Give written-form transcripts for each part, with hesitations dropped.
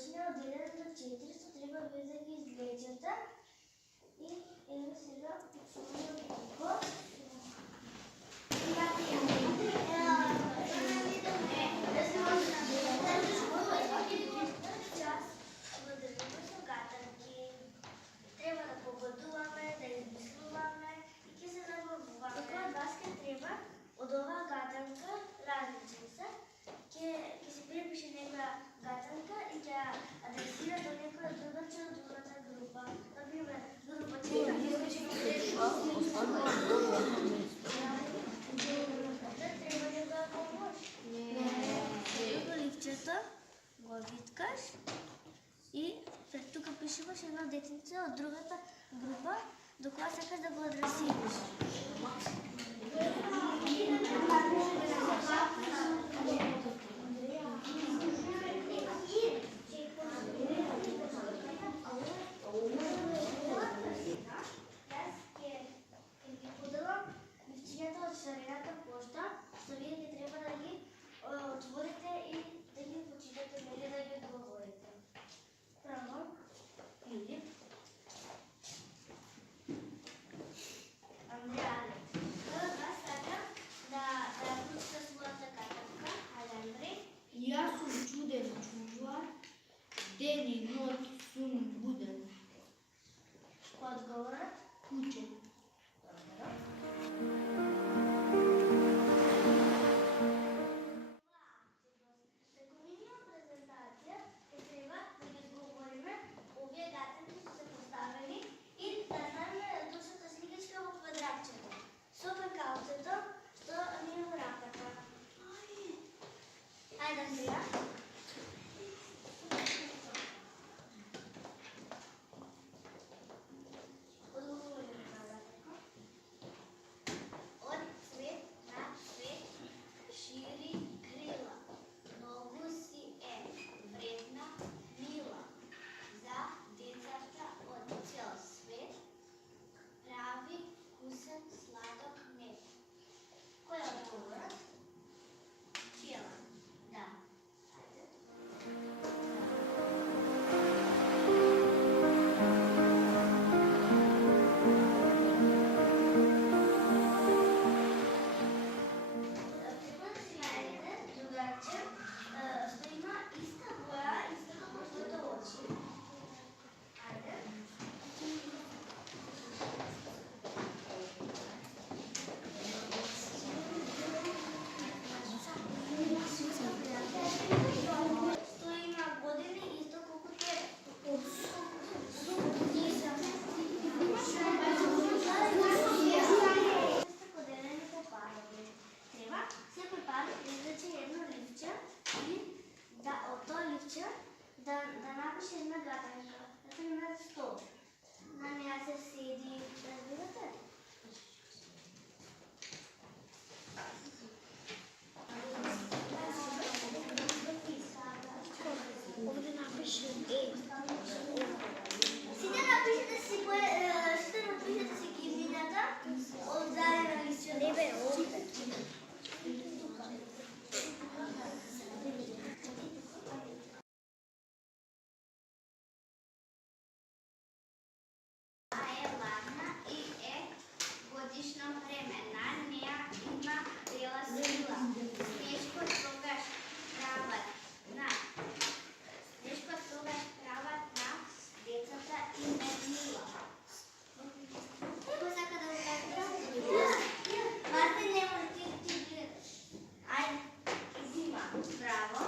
Бройчина от 1 до 400 трябва винаги изглеждата и едно сега почваме тук. Трябва да побъдуваме, да измислуваме и ке се забавуваме. Такова баска трябва от ова гатанка различни са. Ке се припише некоја гатанка и ќе адресира до некоја друга член од другата група. Например, група чека треба некоја помош. Тука ливчето го виткаш и пред тука пишуваш едно детенце од другата група до која сакаш да го адресираш. Шарената пошта, што вие ќе треба да ги отворите и да ги почитате, или да ги одговорите. Право, Филип, Андреа, аз сакам да прочита својата катанка. Ајде, Андреј. Јас сум чуден чувар, ден и ноќ сум буден. Кој одговорат? Куче. Ајде, Андреја. Одговориме на задатокот. Од цвет на цвет шири крила. Многу си е вредна, мила. За децата од цел свет прави вкусен сладок мед. Кој е одговорот? Пчела. Да. Да напише една гатанка, например 100. На нея се седи, разбирате? Овде напише Сите напишете си имињата од дадена листче. Не бе, овде. Годишно време. На неја има бела сила. Снежко тогаш прават на децата и медмила. Кој сака да го кажа? Мартин, не може ти гледаш. Ајде, зима. Браво.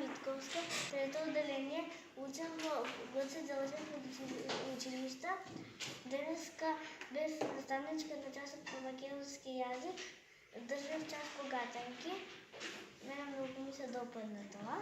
Митковска, трето отделение, учам во Гоце Делчев училишта. Денеска без наставничка на часот по македонски јазик, држав час по гатанки. Мене многу ми се допадна тоа.